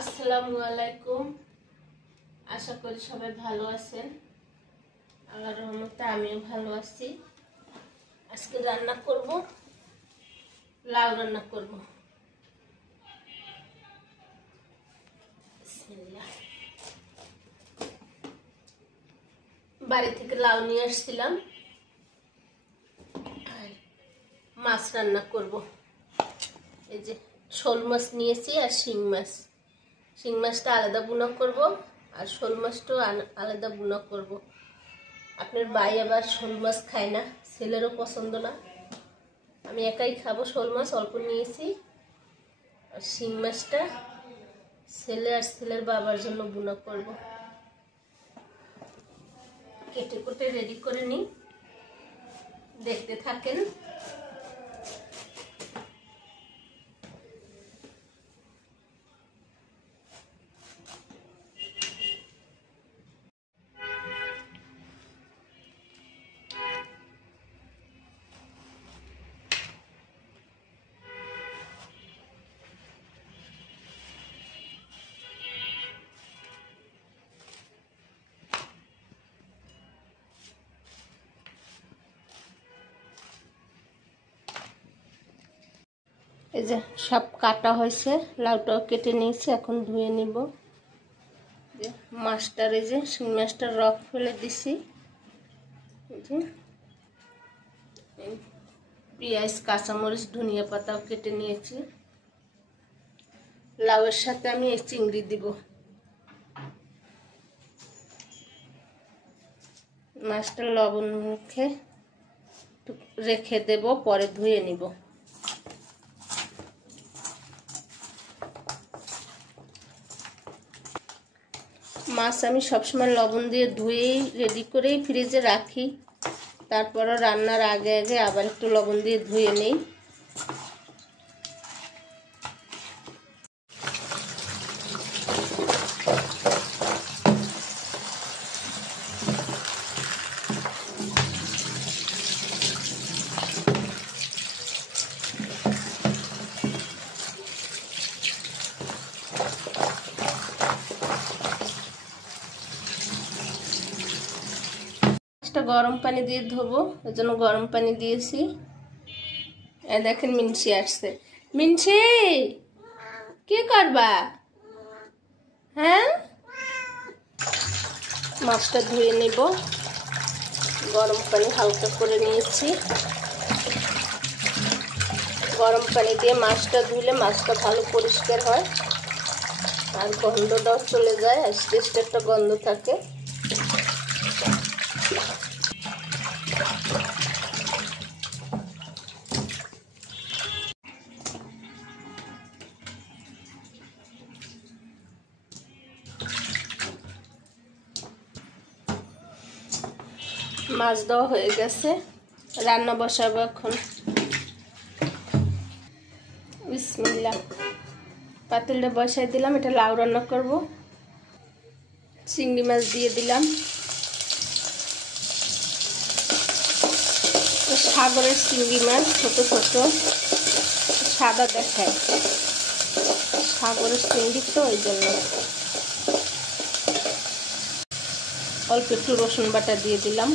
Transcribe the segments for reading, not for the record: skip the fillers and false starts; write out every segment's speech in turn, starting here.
আসসালামু আলাইকুম। আশা করি সবাই ভালো আছেন। আল্লাহর রহমতে আমিও ভালো আছি। আজকে রান্না করব, লাউ রান্না করব। বিসমিল্লাহ। বাড়ি থেকে লাউ নিয়ে আসছিলাম, মাছ রান্না করব। এই যে শোল মাছ নিয়েছি আর শিং মাছ। শিং মাছটা আলাদা বুনা করব আর শোল মাছটাও আলাদা বুনা করব। আপনার ভাই আবার শোল মাছ খায় না, ছেলেরও পছন্দ না। আমি একাই খাবো। শোল মাছ অল্প নিয়েছি আর শিং মাছটা ছেলে আর ছেলের বাবার জন্য বুনা করব। কেটে কুটে রেডি করে নিই, দেখতে থাকেন। এই যে সব কাটা হয়েছে, লাউটাও কেটে নিয়েছি, এখন ধুয়ে নিব। মাছটার এই যে শিং মাছটার রক ফেলে দিছি। এই যে পেঁয়াজ, কাঁচামরিচ, ধনিয়া পাতাও কেটে নিয়েছি। লাউয়ের সাথে আমি এই চিংড়ি দিব। মাছটা লবণ মুখে রেখে দেব, পরে ধুয়ে নিব। মাছ আমি সবসময় লবণ দিয়ে ধুয়েই রেডি করেই ফ্রিজে রাখি। তারপরও রান্নার আগে আগে আবার একটু লবণ দিয়ে ধুয়ে নেই। গরম পানি দিয়ে ধোবো, ওই জন্য গরম পানি দিয়েছি। দেখেন মিনসি আসছে। মিনসি, কি করবা? হ্যাঁ, মাছটা ধুয়ে নেব। গরম পানি হালকা করে নিয়েছি। গরম পানি দিয়ে মাছটা ধুলে মাছটা ভালো পরিষ্কার হয় আর গন্ধটাও চলে যায়, আস্তে একটা গন্ধ থাকে। মাছ দেওয়া হয়ে গেছে, রান্না বসাবো এখন। বিসমিল্লাহ। পাতিলটা বসাই দিলাম, এটা লাউ রান্না করব। চিংড়ি মাছ দিয়ে দিলাম। সাগরের চিংড়ি মাছ, ছোট ছোট, সাদা দেখায়। সাগরের চিংড়ি তো ওই জন্য। অল্প একটু রসুন বাটা দিয়ে দিলাম,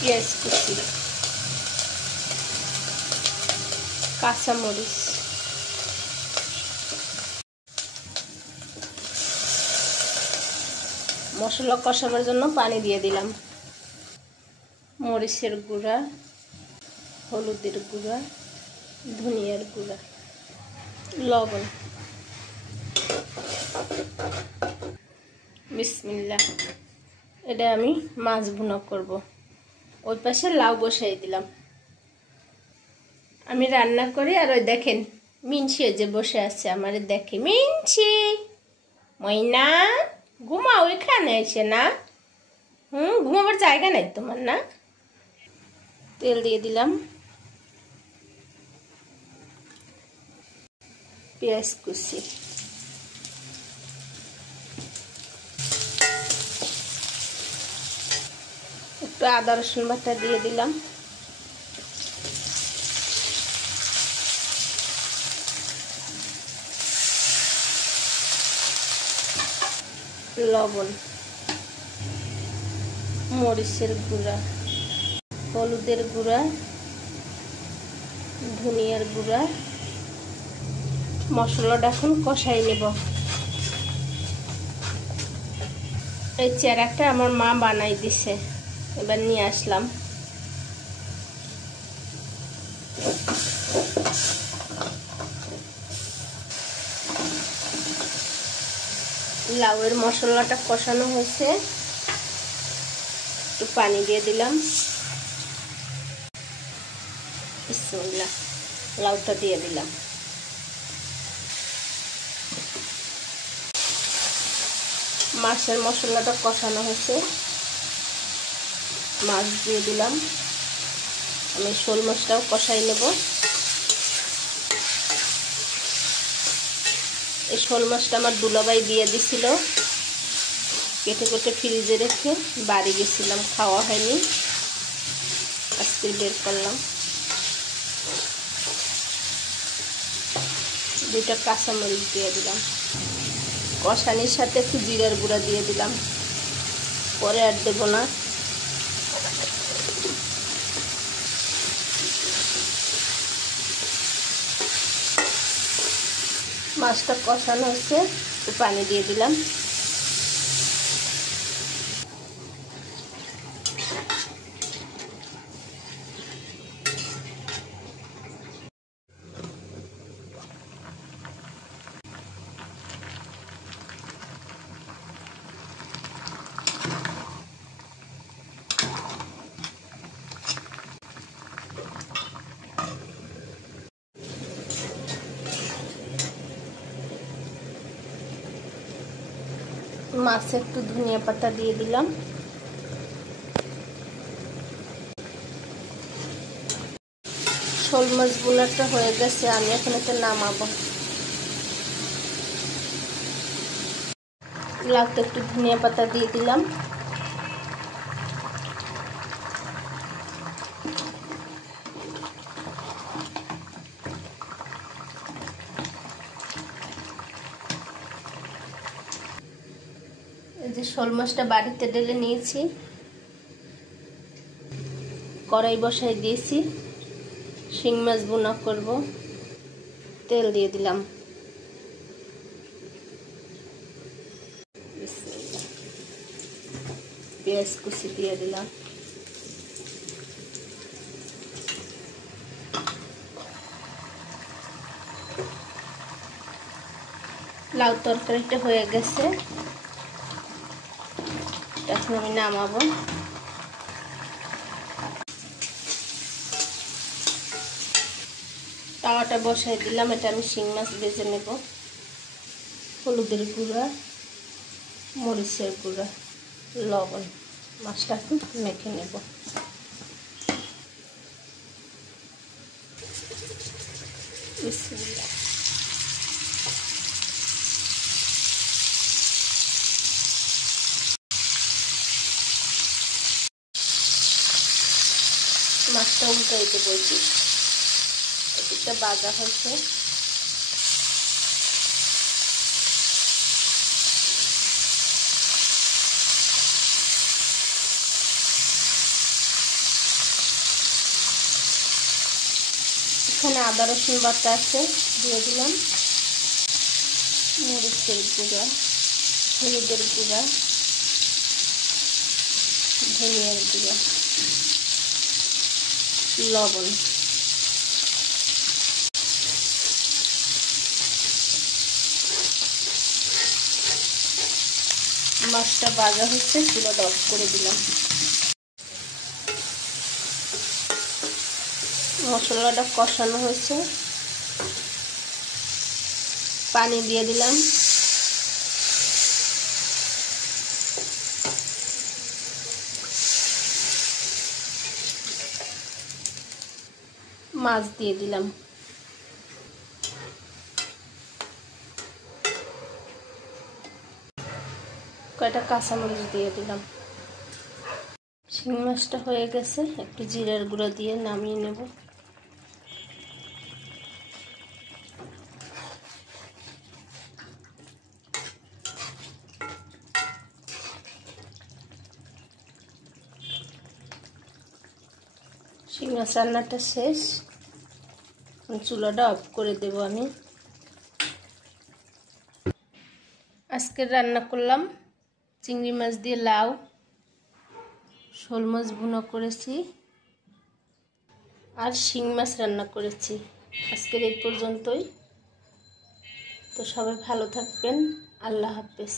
পেঁয়াজ কুচি, কাঁচামরিচ, মশলা কষানোর জন্য পানি দিয়ে দিলাম। মরিচের গুঁড়া, হলুদের গুঁড়া, ধনিয়ার গুঁড়া, লবণ। বিসমিল্লাহ। এটা আমি মাছ ভুনা করব। ওই পাশে লাউ বসাই দিলাম। আমি রান্না করি আর ওই দেখেন মিনসি যে বসে আছে আমার দেখে। মিনসি, ময়না, ঘুমাও এখানে এসে না? ঘুমাবার জায়গা নাই তোমার না? তেল দিয়ে দিলাম, পেঁয়াজ কুচি, একটু আদা রসুন বাটা দিয়ে দিলাম। লবণ, মরিচের গুঁড়া, হলুদের গুঁড়া, ধনিয়ার গুঁড়া। মশলাটা এখন কষাই নেব। এই চেরাটা আমার মা বানাই দিছে, এবার নিয়ে আসলাম। লাউয়ের মশলাটা কষানো হয়েছে, একটু পানি দিয়ে দিলাম। বিসমিল্লাহ, লাউটা দিয়ে দিলাম। মাছের মশলাটা কষানো হয়েছে, মাছ দিয়ে দিলাম। আমি শোল মাছটাও কষাই নেব। এই শোল মাছটা আমার দুলাভাই দিয়ে দিছিল, কেটে কেটে ফ্রিজে রেখে বাড়ি গেছিলাম, খাওয়া হয়নি, আজকে বের করলাম। 2টা কাঁচামরিচ দিয়ে দিলাম। কষানির সাথে একটু জিরার গুঁড়া দিয়ে দিলাম, পরে আর দেবো না। মাছটা কষানো হচ্ছে, একটু পানি দিয়ে দিলাম। মাছে একটু ধনিয়া পাতা দিয়ে দিলাম। শোল মাছ বোনাটা হয়ে গেছে, আমি এখন এটা নামাবো। লাউতে একটু ধনিয়া পাতা দিয়ে দিলাম। এই যে শোল মাছটা বাড়িতে ঢেলে নিয়েছি, কড়াই বসাই দিয়েছি, শিং মাছ বোনা করব। তেল দিয়ে দিলাম। পেঁয়াজ কুচি দিয়ে দিলাম। লাউ তরকারিটা হয়ে গেছে, এখন আমি নামাবো। তাওয়াটা বসাই দিলাম, এটা আমি শিং মাছ ভেজে নেব। হলুদের গুঁড়া, মরিচের গুঁড়া, লবণ, মাছটা একটু মেখে নেব। বিসমিল্লাহ। মাছটা উল্টাই দেবো, এটা ভাজা হচ্ছে। এখানে আদা রসুন বাটা আছে, দিয়ে দিলাম। মরিচের গুঁড়া, হলুদের গুঁড়া, ধনিয়ার গুঁড়া, লবণ। মাছটা ভাজা হচ্ছে, চুলাটা অফ করে দিলাম। মশলাটা কষানো হয়েছে, পানি দিয়ে দিলাম। মাছ দিয়ে দিলাম। কয়টা কাঁচামরিচ দিয়ে দিলাম। শিং মাছটা হয়ে গেছে, একটু জিরার গুঁড়া দিয়ে নামিয়ে নেব। শিং মাছ রান্নাটা শেষ, চুলাটা অফ করে দেব আমি। আজকে রান্না করলাম চিংড়ি মাছ দিয়ে লাউ, শোল মাছ ভুনা করেছি আর শিং মাছ রান্না করেছি। আজকের এই পর্যন্তই। তো সবাই ভালো থাকবেন। আল্লাহ হাফেজ।